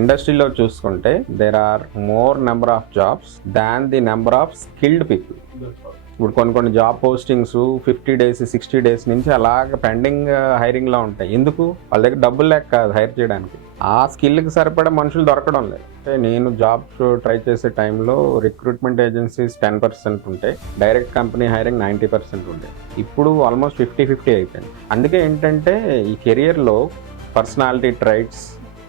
ఇండస్ట్రీలో చూసుకుంటే there are more number of jobs than the number of skilled people. ఇప్పుడు కొన్ని జాబ్ పోస్టింగ్స్ 50 days 60 days నుంచి అలాగ పెండింగ్ హైరింగ్లో ఉంటాయి. ఎందుకు? వాళ్ళ దగ్గర డబ్బులు లేక కాదు హైర్ చేయడానికి, ఆ స్కిల్కి సరిపడా మనుషులు దొరకడం లేదు. అంటే నేను జాబ్స్ ట్రై చేసే టైంలో రిక్రూట్మెంట్ ఏజెన్సీస్ 10% ఉంటే, డైరెక్ట్ కంపెనీ హైరింగ్ 90% ఉండే. ఇప్పుడు ఆల్మోస్ట్ 50-50 అయిపోయింది. అందుకే ఏంటంటే ఈ కెరియర్లో personality ట్రైట్స్,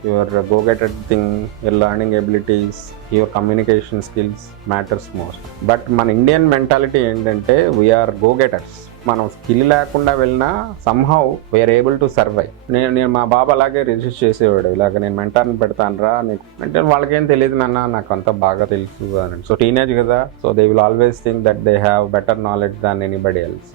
your go-getter thing, your learning abilities, your communication skills matters most. But మన ఇండియన్ మెంటాలిటీ ఏంటంటే వీఆర్ గో-గెటర్స్. మనం స్కిల్ లేకుండా వెళ్ళినా somehow we are able to survive. నేను మా బాబు అలాగే రిజిస్టర్ చేసేవాడు, ఇలాగ నేను మెంటార్ని పెడతాను రా నీకు అంటే, వాళ్ళకేం తెలియదు నాన్న, నాకు అంతా బాగా తెలుసు అని. సో టీనేజ్ కదా, so they will always think that they have better knowledge than anybody else.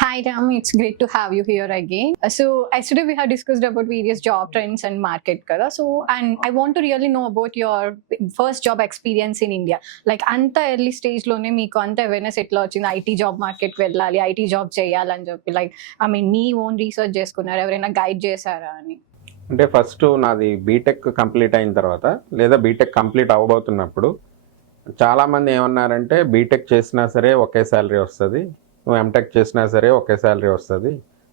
Hi Ram, it's great to have you here again. So yesterday we had discussed about various job trends and market kada. So and I want to really know about your first job experience in India. Like anta early stage lone meeku anta awareness etla ochindi IT job market ki vellali, IT job cheyalani చెప్పి, like I mean me own research చేసుకున్నారా, ఎవరైనా guide చేశారా అని? అంటే first నాది BTech complete అయిన తర్వాత లేదా బీటెక్ కంప్లీట్ అవ్వబోతున్నప్పుడు చాలామంది ఏమన్నారంటే బీటెక్ చేసినా సరే ఒకే శాలరీ వస్తుంది, నువ్వు ఎంటెక్ చేసినా సరే ఒకే శాలరీ వస్తుంది,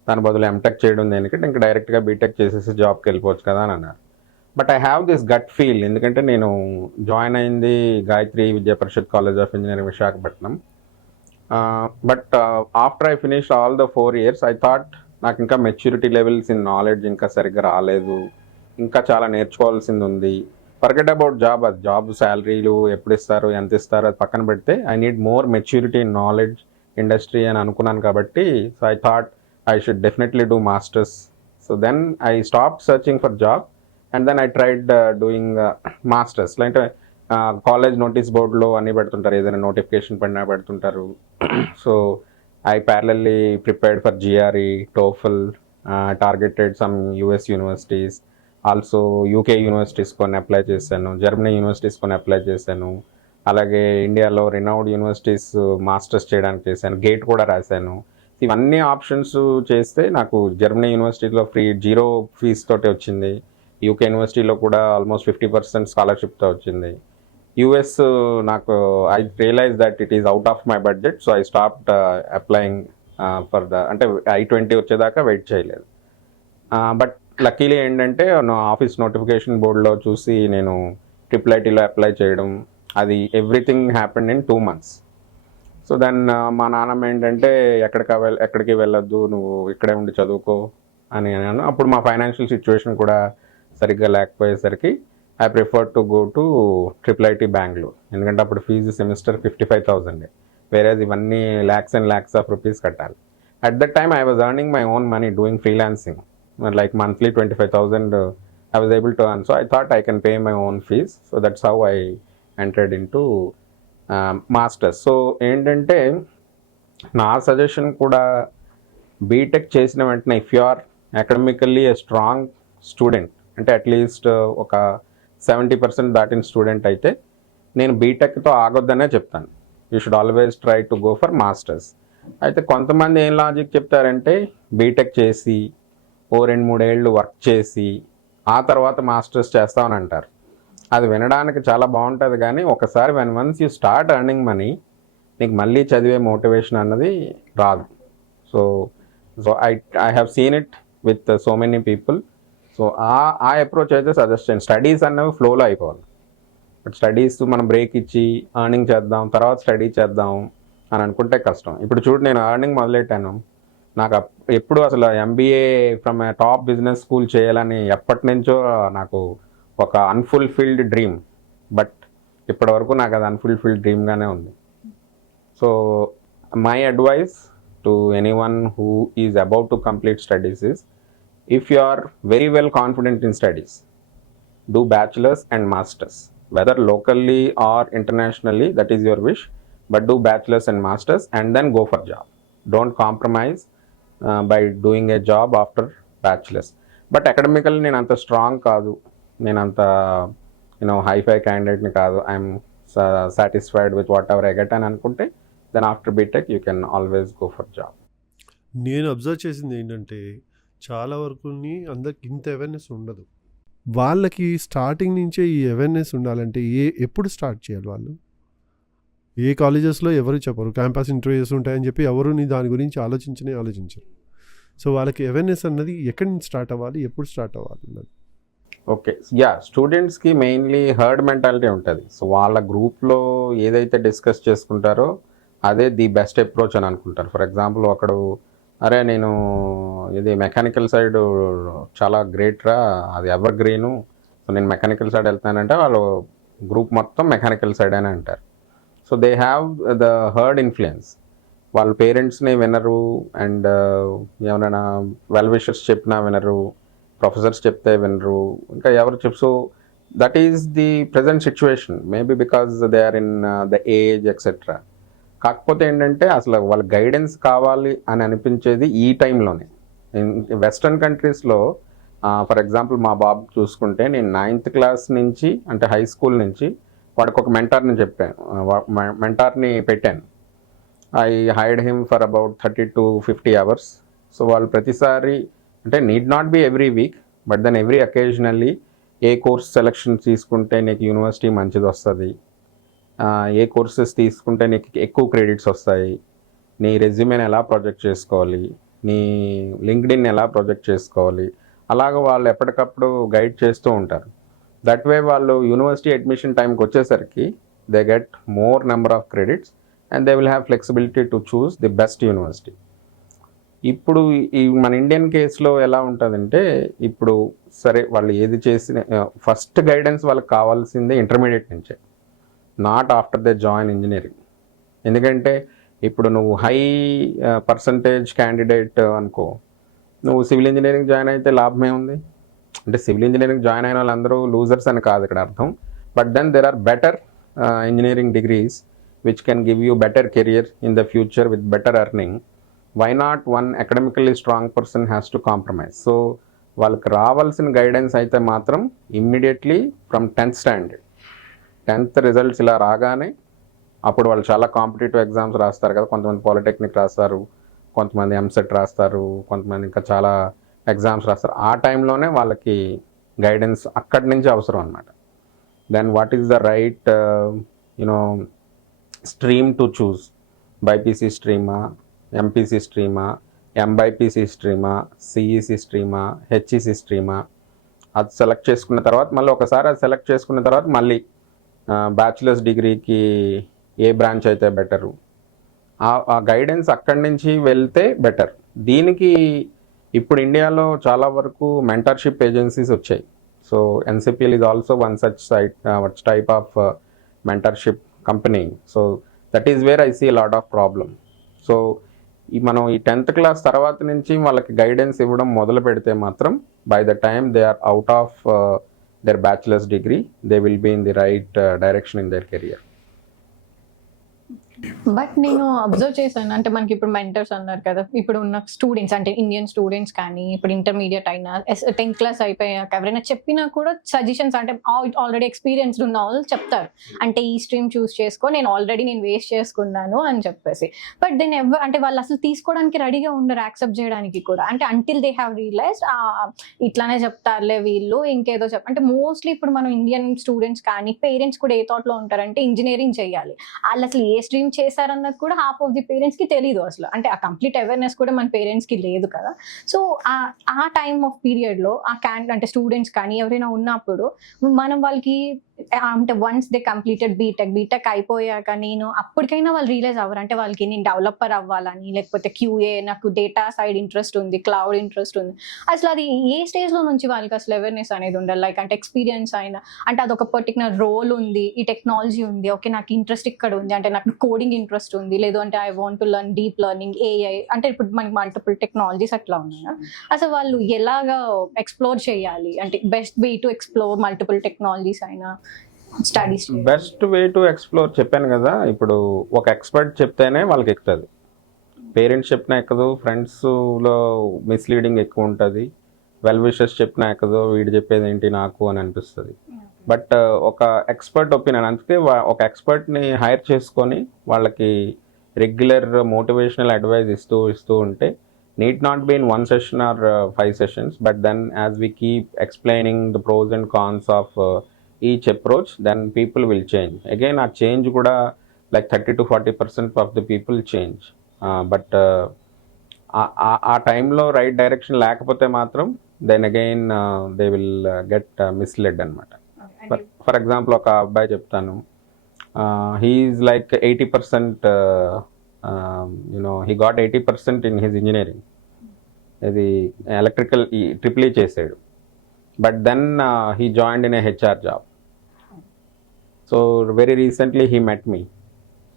దాని బదులు ఎంటెక్ చేయడం దేనికి, ఇంకా డైరెక్ట్గా బీటెక్ చేసేసి జాబ్కి వెళ్ళిపోవచ్చు కదా అని అన్నారు. But I have this gut feel, ఎందుకంటే నేను జాయిన్ అయింది Gayatri Vidya Parishad college of engineering Visakhapatnam. But after I finish all the 4 years I thought నాకు ఇంకా మెచ్యూరిటీ లెవెల్స్ ఇన్ నాలెడ్జ్ ఇంకా సరిగ్గా రాలేదు, ఇంకా చాలా నేర్చుకోవాల్సింది ఉంది. ఫర్గెట్ అబౌట్ జాబ్, అది జాబ్ శాలరీలు ఎప్పుడు ఇస్తారు ఎంత ఇస్తారు అది పక్కన పెడితే, I need more maturity in knowledge industry అని అనుకున్నాను. కాబట్టి so I thought I should definitely do masters. So then I stop searching for job and then I tried doing masters. అంటే కాలేజ్ నోటీస్ బోర్డులో అన్నీ పెడుతుంటారు, ఏదైనా నోటిఫికేషన్ పడినా పెడుతుంటారు. So I parallelly prepared for GRE, TOEFL, targeted some US universities, also UK universities కొన్ని apply చేశాను, Germany universities కొన్ని అప్లై చేశాను, అలాగే ఇండియాలో రినౌడ్ యూనివర్సిటీస్ మాస్టర్స్ చేయడానికి చేశాను, గేట్ కూడా రాశాను. ఇవన్నీ ఆప్షన్స్ చేస్తే నాకు జర్మనీ యూనివర్సిటీలో జీరో ఫీజ్ తోటి వచ్చింది, UK యూనివర్సిటీలో కూడా ఆల్మోస్ట్ 50% స్కాలర్షిప్తో వచ్చింది. US నాకు I realize that it is out of my budget, so I stopped applying for అంటే I-20 వచ్చేదాకా వెయిట్ చేయలేదు. బట్ లక్కీలీ ఏంటంటే ఆఫీస్ నోటిఫికేషన్ బోర్డులో చూసి నేను IIITలో అప్లై చేయడం, అది everything happened in 2 months. So then మా నాన్నమ్మ ఏంటంటే ఎక్కడికి వెళ్ళొద్దు, నువ్వు ఇక్కడే ఉండి చదువుకో అని అన్నాను. అప్పుడు మా ఫైనాన్షియల్ సిచ్యువేషన్ కూడా సరిగ్గా లేకపోయేసరికి I prefer to go to IIIT Bengaluru, ఎందుకంటే అప్పుడు ఫీజు సెమిస్టర్ 55,000, వేరే ఇవన్నీ lakhs and lakhs of rupees కట్టాలి. At that time I was earning my own money doing freelancing, like monthly 25,000 I was able to earn. So I thought I can pay my own fees. So that's how I entered into masters. So ఏంటంటే నా suggestion కూడా B Tech చేసిన వెంటనే if you are academically a strong student, అంటే at least ఒక 70% దాటిన student అయితే నేను బీటెక్తో ఆగొద్దనే చెప్తాను. You should always try to go for masters. అయితే కొంతమంది ఏం లాజిక్ చెప్తారంటే బీటెక్ చేసి 2-3 ఏళ్ళు వర్క్ చేసి ఆ తర్వాత మాస్టర్స్ చేస్తామని అంటారు. అది వినడానికి చాలా బాగుంటుంది, కానీ ఒకసారి once you start earning money నీకు మళ్ళీ చదివే మోటివేషన్ అన్నది రాదు. So I have seen it with so many people. So ఆ అప్రోచ్ అయితే సజెస్ట్ చేయండి. స్టడీస్ అన్నవి ఫ్లోలో అయిపోవాలి, బట్ స్టడీస్ మనం బ్రేక్ ఇచ్చి ఎర్నింగ్ చేద్దాం తర్వాత స్టడీ చేద్దాం అని అనుకుంటే కష్టం. ఇప్పుడు చూడు, నేను ఎర్నింగ్ మొదలెట్టాను, నాకు ఎప్పుడు అసలు MBA from top business school చేయాలని ఎప్పటి నుంచో నాకు ఒక అన్ఫుల్ఫిల్డ్ డ్రీమ్, బట్ ఇప్పటి వరకు నాకు అది అన్ఫుల్ఫిల్డ్ డ్రీమ్గానే ఉంది. So my advice to anyone who is about to complete studies is, if you are very well confident in studies, do bachelor's and master's, whether locally or internationally, that is your wish, but do bachelor's and master's and then go for job. Don't compromise by doing a job after bachelor's. But academically నేను అంత strong కాదు, నేను అంత hi fi క్యాండిడేట్ని కాదు, I'm satisfied with whatever I get అని అనుకుంటే, then after B Tech you can always go for job. నేను అబ్జర్వ్ చేసింది ఏంటంటే చాలా వరకుని అందరికి ఇంత అవేర్నెస్ ఉండదు. వాళ్ళకి స్టార్టింగ్ నుంచే ఈ అవేర్నెస్ ఉండాలంటే ఎప్పుడు స్టార్ట్ చేయాలి వాళ్ళు? ఏ కాలేజెస్లో ఎవరు చెప్పరు, క్యాంపస్ ఇంటర్వ్యూస్ ఉంటాయని చెప్పి ఎవరు దాని గురించి ఆలోచించరు. సో వాళ్ళకి అవేర్నెస్ అన్నది ఎక్కడి నుంచి స్టార్ట్ అవ్వాలి, ఎప్పుడు స్టార్ట్ అవ్వాలి అన్నది. ఓకే, యా, స్టూడెంట్స్కి మెయిన్లీ హర్డ్ మెంటాలిటీ ఉంటుంది. సో వాళ్ళ గ్రూప్లో ఏదైతే డిస్కస్ చేసుకుంటారో అదే ది బెస్ట్ అప్రోచ్ అని అనుకుంటారు. ఫర్ ఎగ్జాంపుల్ ఒకడు, అరే నేను ఇది మెకానికల్ సైడ్ చాలా గ్రేట్ రా, అది ఎవర్ గ్రీను, సో నేను మెకానికల్ సైడ్ వెళ్తానంటే వాళ్ళు గ్రూప్ మొత్తం మెకానికల్ సైడ్ అని అంటారు. So they have the heard influence. వాళ్ళ పేరెంట్స్ని వినరు, అండ్ ఏమైనా వెల్ విషర్స్ చెప్పినా వినరు, ప్రొఫెసర్స్ చెప్తే వినరు, ఇంకా ఎవరు చెప్పు. So that is the present situation, maybe because they are in the age etcetera. కాకపోతే ఏంటంటే అసలు వాళ్ళ గైడెన్స్ కావాలి అని అనిపించేది ఈ టైంలోనే. వెస్ట్రన్ కంట్రీస్లో ఫర్ ఎగ్జాంపుల్ మా బాబు చూసుకుంటే, నేను 9th క్లాస్ నుంచి అంటే హై స్కూల్ నుంచి వాడికి ఒక మెంటార్ని పెట్టాను. I hired him for about 30 to 50 hours. So వాళ్ళు ప్రతిసారి అంటే need not be every week, but then every occasionally a course selection తీసుకుంటే నీకు యూనివర్సిటీ మంచిది వస్తుంది, ఏ కోర్సెస్ తీసుకుంటే నీకు ఎక్కువ క్రెడిట్స్ వస్తాయి, నీ రెజ్యూమేని ఎలా ప్రొజెక్ట్ చేసుకోవాలి, నీ లింక్డ్ఇన్ ఎలా ప్రొజెక్ట్ చేసుకోవాలి, అలాగ వాళ్ళు ఎప్పటికప్పుడు గైడ్ చేస్తూ ఉంటారు. దట్ వే వాళ్ళు యూనివర్సిటీ అడ్మిషన్ టైంకి వచ్చేసరికి they get more number of credits and they will have flexibility to choose the best university. ఇప్పుడు ఈ మన ఇండియన్ కేసులో ఎలా ఉంటుందంటే, ఇప్పుడు సరే వాళ్ళు ఏది చేసిన ఫస్ట్ గైడెన్స్ వాళ్ళకి కావాల్సిందే ఇంటర్మీడియట్ నుంచే, not after they join engineering. ఎందుకంటే ఇప్పుడు నువ్వు హై పర్సంటేజ్ క్యాండిడేట్ అనుకో, నువ్వు సివిల్ ఇంజనీరింగ్ జాయిన్ అయితే లాభమే ఉంది. అంటే సివిల్ ఇంజనీరింగ్ జాయిన్ అయిన వాళ్ళందరూ లూజర్స్ అని కాదు ఇక్కడ అర్థం, but then there are better engineering degrees which can give you better career in the future with better earning. Why not one academically strong person has to compromise? So వాళ్ళకి రావాల్సిన guidance అయితే మాత్రం immediately from 10th standard, 10th results ఇలా రాగానే అప్పుడు వాళ్ళు చాలా competitive exams రాస్తారు కదా, కొంతమంది పాలిటెక్నిక్ రాస్తారు, కొంతమంది ఎంసెట్ రాస్తారు, కొంతమంది ఇంకా చాలా ఎగ్జామ్స్ రాస్తారు. ఆ టైంలోనే వాళ్ళకి గైడెన్స్ అక్కడి నుంచి అవసరం అన్నమాట. Then what is the right stream to choose? BPC stream, MPC stream, MBPC stream, CEC stream, HEC stream. అది సెలెక్ట్ చేసుకున్న తర్వాత మళ్ళీ ఒకసారి అది సెలెక్ట్ చేసుకున్న తర్వాత మళ్ళీ బ్యాచిలర్స్ డిగ్రీకి ఏ బ్రాంచ్ అయితే బెటరు, ఆ గైడెన్స్ అక్కడి నుంచి వెళ్తే బెటర్. దీనికి ఇప్పుడు ఇండియాలో చాలా వరకు మెంటర్షిప్ ఏజెన్సీస్ వచ్చాయి. So NCPL is also one such type of mentorship company. So that is where I see a lot of problem. So మనం ఈ 10th క్లాస్ తర్వాత నుంచి వాళ్ళకి గైడెన్స్ ఇవ్వడం మొదలు పెడితే మాత్రం by the time they are out of their bachelor's degree, they will be in the right direction in their career. But నేను అబ్జర్వ్ చేశాను, అంటే మనకి ఇప్పుడు మెంటర్స్ అన్నారు కదా, ఇప్పుడు ఉన్న స్టూడెంట్స్ అంటే ఇండియన్ స్టూడెంట్స్ కానీ ఇప్పుడు ఇంటర్మీడియట్ అయినా 10th క్లాస్ అయిపోయాక ఎవరైనా చెప్పినా కూడా సజెషన్స్ అంటే ఆల్రెడీ ఎక్స్పీరియన్స్డ్ ఉన్న వాళ్ళు చెప్తారు, అంటే ఈ స్ట్రీమ్ చూస్ చేసుకో, నేను వేస్ట్ చేసుకున్నాను అని చెప్పేసి. బట్ దెన్ అంటే వాళ్ళు అసలు తీసుకోవడానికి రెడీగా ఉండరు, యాక్సెప్ట్ చేయడానికి కూడా. అంటే అంటిల్ దే హ్యావ్ రియలైజ్డ్ ఇట్లానే చెప్తారులే వీళ్ళు, ఇంకేదో అంటే మోస్ట్లీ ఇప్పుడు మనం ఇండియన్ స్టూడెంట్స్ కానీ పేరెంట్స్ కూడా ఏ థాట్లో ఉంటారంటే ఇంజనీరింగ్ చేయాలి, వాళ్ళు అసలు ఏ స్ట్రీమ్ చేశారన్నది కూడా హాఫ్ ఆఫ్ ది పేరెంట్స్ కి తెలియదు అసలు. అంటే ఆ కంప్లీట్ అవేర్నెస్ కూడా మన పేరెంట్స్ కి లేదు కదా. సో ఆ టైమ్ ఆఫ్ పీరియడ్ లో అంటే స్టూడెంట్స్ కానీ ఎవరైనా ఉన్నప్పుడు మనం వాళ్ళకి అంటే వన్స్ దే కంప్లీటెడ్ బీటెక్ అయిపోయాక నేను అప్పటికైనా వాళ్ళు రియలైజ్ అవ్వరు, అంటే వాళ్ళకి నేను డెవలపర్ అవ్వాలని, లేకపోతే QA, నాకు డేటా సైడ్ ఇంట్రెస్ట్ ఉంది, క్లౌడ్ ఇంట్రెస్ట్ ఉంది. అసలు అది ఏ స్టేజ్ లో నుంచి వాళ్ళకి అసలు అవేర్నెస్ అనేది ఉండాలి? లైక్ అంటే ఎక్స్పీరియన్స్ అయినా, అంటే అదొక పర్టికులర్ రోల్ ఉంది, ఈ టెక్నాలజీ ఉంది, ఓకే నాకు ఇంట్రెస్ట్ ఇక్కడ ఉంది, అంటే నాకు కోడింగ్ ఇంట్రెస్ట్ ఉంది, లేదు అంటే I want to learn deep learning, AI, అంటే ఇప్పుడు మనకి మల్టిపుల్ టెక్నాలజీస్ అట్లా ఉన్నాయి. అసలు వాళ్ళు ఎలాగా ఎక్స్ప్లోర్ చేయాలి, అంటే best way to explore multiple technologies అయినా studies? Best way to explore చెప్పాను కదా, ఇప్పుడు ఒక ఎక్స్పర్ట్ చెప్తేనే వాళ్ళకి ఎక్కుతుంది, పేరెంట్స్ చెప్పినా ఎక్కదు, ఫ్రెండ్స్లో మిస్లీడింగ్ ఎక్కువ ఉంటుంది, వెల్ విషెస్ చెప్పినా ఎక్కదు, వీడు చెప్పేది ఏంటి నాకు అని అనిపిస్తుంది. బట్ ఒక ఎక్స్పర్ట్ ఒపీనియన్, అందుకే ఒక ఎక్స్పర్ట్ని హైర్ చేసుకొని వాళ్ళకి రెగ్యులర్ మోటివేషనల్ అడ్వైజ్ ఇస్తూ ఉంటే need not be in one session or 5 sessions, but then as we keep explaining the pros and cons of each approach, then people will change. Again, our change kuda like 30 to 40% of the people change. But ఆ టైంలో right direction లేకపోతే మాత్రం then again they will get misled అనమాట. For example ఒక అబ్బాయి చెప్తాను, he is like 80%, he got 80% in his engineering, ఇది electrical triple E చేసాడు, but then he joined in a HR job. So very recently he met me.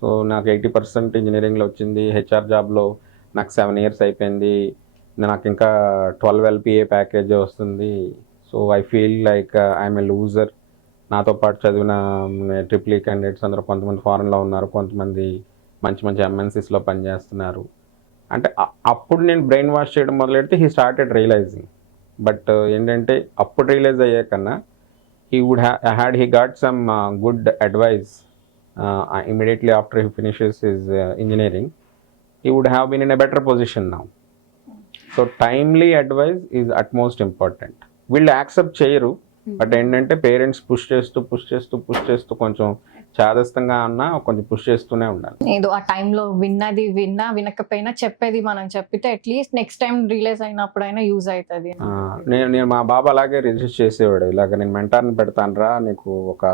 So నాకు 80% ఇంజనీరింగ్లో వచ్చింది, HR జాబ్లో నాకు 7 years అయిపోయింది, నాకు ఇంకా 12 LPA ప్యాకేజ్ వస్తుంది. So I feel like I'm a loser. నాతో పాటు చదివిన ట్రిపుల్ ఈ క్యాండిడేట్స్ అందరూ కొంతమంది ఫారెన్లో ఉన్నారు, కొంతమంది మంచి మంచి MNCsలో పనిచేస్తున్నారు. అంటే అప్పుడు నేను బ్రెయిన్ వాష్ చేయడం మొదలెడితే హీ స్టార్టెడ్ రియలైజింగ్. బట్ ఏంటంటే అప్పుడు రియలైజ్ అయ్యే కన్నా he got some good advice immediately after he finishes his engineering, he would have been in a better position now. So timely advice is utmost important. వీళ్ళు accept చేయరు, but ఏంటంటే parents push చేస్తూ కొంచెం చాదస్తంగా అన్నా కొంచెం push చేస్తూనే ఉండాలి. ఏదో ఆ టైంలో వినకపోయినా చెప్పేది మనం చెప్పితే అట్లీస్ట్ నెక్స్ట్ టైం రిలీజ్ అయినప్పుడైనా యూజ్ అవుతుంది. నేను మా బాబు అలాగే రిజిస్టర్ చేసేవాడు, ఇలాగ నేను మెంటార్ని పెడతానురా, నీకు ఒక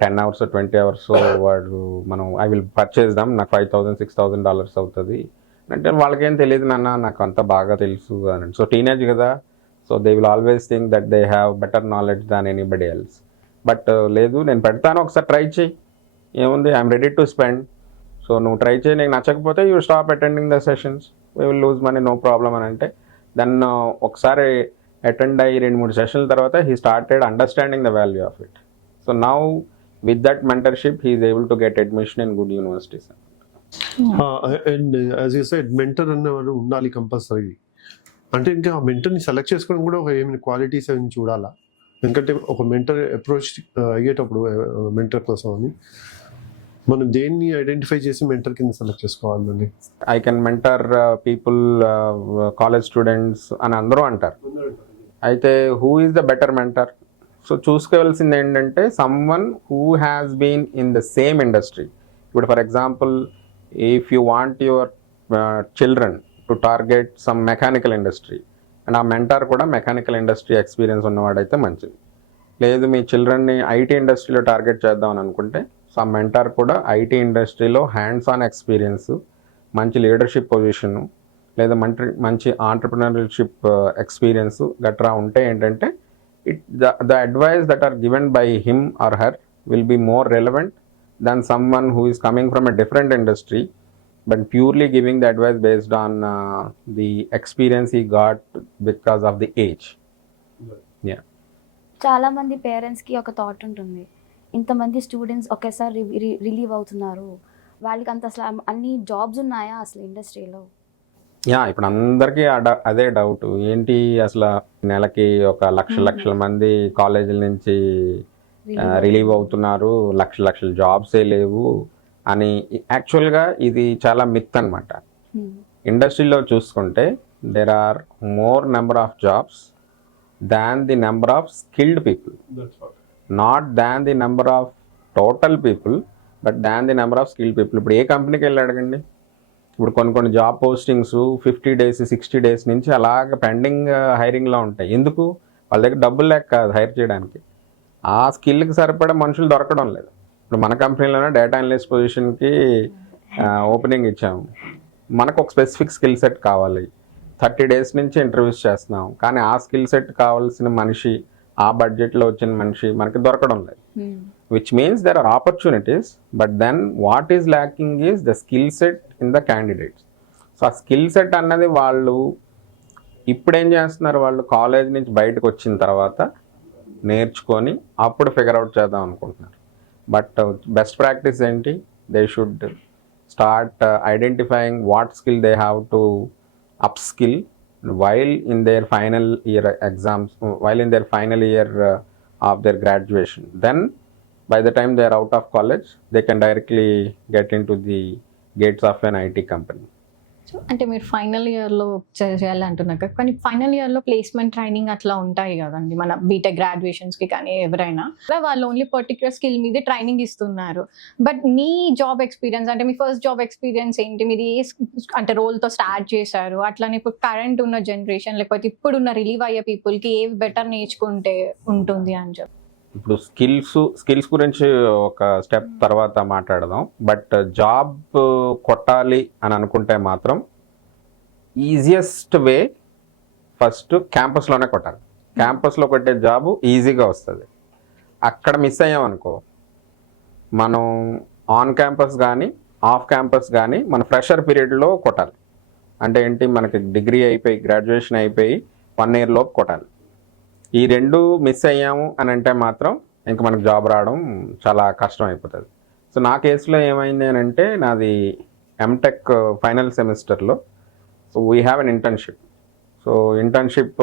10 hours 20 hours వాడు మనం ఐ విల్ పర్చేస్ దమ్, నాకు $5,000-6,000 అవుతుంది అంటే వాళ్ళకేం తెలియదు నాన్న, నాకు అంత బాగా తెలుసు అని. సో టీనేజ్ కదా, so they will always think that they have better knowledge than anybody else. But లేదు, నేను పెడతాను, ఒకసారి ట్రై చేయి, ఏముంది, I'm ready to spend. So నువ్వు ట్రై చేయి, నీకు నచ్చకపోతే you stop attending the sessions, we will lose money, no problem అని అంటే దెన్ ఒకసారి అటెండ్ అయ్యి 2-3 సెషన్ల తర్వాత he started understanding the value of it. So now with that mentorship he is able to get admission in good universities. And as you said mentor అన్నవాడు ఉండాలి compulsory. అంటే ఇంకా ఆ మెంటర్ని సెలెక్ట్ చేసుకోవడం కూడా ఒక ఏమైనా క్వాలిటీస్ అని చూడాలా, ఎందుకంటే ఒక మెంటర్ అప్రోచ్ అయ్యేటప్పుడు మెంటర్ కోసం అని మనం దేన్ని ఐడెంటిఫై చేసి మెంటర్ కింద సెలెక్ట్ చేసుకోవాలని. I can mentor people, college students అని అందరూ అంటారు. అయితే who is the better mentor? So చూసుకోవాల్సింది ఏంటంటే someone who has been in the same industry. ఇప్పుడు for example, if you want your children to target some mechanical industry and ఆ mentor కూడా mechanical industry experience ఉన్నవాడైతే మంచిది. లేదు మీ చిల్డ్రన్ని IT ఇండస్ట్రీలో target చేద్దామని అనుకుంటే సో ఆ మెంటార్ కూడా ఐటీ ఇండస్ట్రీలో హ్యాండ్స్ ఆన్ ఎక్స్పీరియన్స్, మంచి లీడర్షిప్ పొజిషను, లేదా మంచి ఆంటర్ప్రినర్షిప్ ఎక్స్పీరియన్స్ గట్రా ఉంటే ఏంటంటే the advice that are given by him or her will be more relevant than someone who is coming from a different industry but purely giving the advice based on the experience he got because of the age. Yeah. చాలా మంది పేరెంట్స్కి ఒక thought ఉంటుంది, ఇంతమంది students ఒకేసారి relieve అవుతున్నారు, వాళ్ళకి అంత అసలు అన్ని జాబ్స్ ఉన్నాయా అసలు ఇండస్ట్రీలో? ఇప్పుడు అందరికీ అదే డౌట్, ఏంటి అసలు నెలకి ఒక లక్షల మంది కాలేజీల నుంచి రిలీవ్ అవుతున్నారు, లక్షల జాబ్సే లేవు అని. యాక్చువల్గా ఇది చాలా మిత్ అనమాట. ఇండస్ట్రీలో చూసుకుంటే there are more number of jobs than the number of skilled people, not than the number of total people but than the number of skilled people. ఇప్పుడు ఏ కంపెనీకి వెళ్ళి అడగండి, ఇప్పుడు కొన్ని జాబ్ పోస్టింగ్స్ 50 days 60 days నుంచి అలాగ పెండింగ్ హైరింగ్లో ఉంటాయి. ఎందుకు? వాళ్ళ దగ్గర డబ్బులు లేక కాదు హైర్ చేయడానికి, ఆ స్కిల్కి సరిపడా మనుషులు దొరకడం లేదు. ఇప్పుడు మన కంపెనీలోనే డేటా అనలిస్ట్ పొజిషన్కి ఓపెనింగ్ ఇచ్చాము, మనకు ఒక స్పెసిఫిక్ స్కిల్ సెట్ కావాలి, 30 days నుంచి ఇంటర్వ్యూస్ చేస్తున్నాం, కానీ ఆ స్కిల్ సెట్ కావాల్సిన మనిషి, ఆ బడ్జెట్లో వచ్చిన మనిషి మనకి దొరకడం లేదు. Which means there are opportunities, but then what is lacking is the skill set in the candidates. So ఆ స్కిల్ సెట్ అన్నది వాళ్ళు ఇప్పుడు ఏం చేస్తున్నారు, వాళ్ళు కాలేజ్ నుంచి బయటకు వచ్చిన తర్వాత నేర్చుకొని అప్పుడు ఫిగర్ అవుట్ చేద్దాం అనుకుంటున్నారు. బట్ బెస్ట్ ప్రాక్టీస్ ఏంటి, they should start identifying what skill they have to up skill while in their final year exams, while in their final year of their graduation. Then by the time they are out of college, they can directly get into the gates of an IT company. So అంటే మీరు final ఇయర్లో చేయాలి అంటున్నారు కదా, కానీ final ఇయర్లో placement training అట్లా ఉంటాయి కదండి మన బీటెక్ గ్రాడ్యుయేషన్స్కి కానీ ఎవరైనా, అలా వాళ్ళు ఓన్లీ పర్టికులర్ స్కిల్ మీద ట్రైనింగ్ ఇస్తున్నారు. బట్ మీ జాబ్ ఎక్స్పీరియన్స్ అంటే మీ ఫస్ట్ జాబ్ ఎక్స్పీరియన్స్ ఏంటి, మీరు ఏ అంటే రోల్తో స్టార్ట్ చేశారు, అట్లానే ఇప్పుడు కరెంట్ ఉన్న జనరేషన్ లేకపోతే ఇప్పుడున్న రిలీవ్ అయ్యే పీపుల్కి ఏవి బెటర్ నేర్చుకుంటే ఉంటుంది అని చెప్పి. ఇప్పుడు స్కిల్స్ గురించి ఒక స్టెప్ తర్వాత మాట్లాడదాం. బట్ జాబ్ కొట్టాలి అని అనుకుంటే మాత్రం ఈజియెస్ట్ వే ఫస్ట్ క్యాంపస్లోనే కొట్టాలి. క్యాంపస్లో కొట్టే జాబు ఈజీగా వస్తుంది. అక్కడ మిస్ అయ్యామనుకో మనం ఆన్ క్యాంపస్ కానీ ఆఫ్ క్యాంపస్ కానీ మన ఫ్రెషర్ పీరియడ్లో కొట్టాలి. అంటే ఏంటి, మనకి డిగ్రీ అయిపోయి గ్రాడ్యుయేషన్ అయిపోయి 1 year లోపు కొట్టాలి. ఈ రెండు మిస్ అయ్యాము అని అంటే మాత్రం ఇంకా మనకు జాబ్ రావడం చాలా కష్టం అయిపోతుంది. సో నా కేసులో ఏమైంది అని అంటే, నాది ఎంటెక్ ఫైనల్ సెమిస్టర్లో so we have an internship. So internship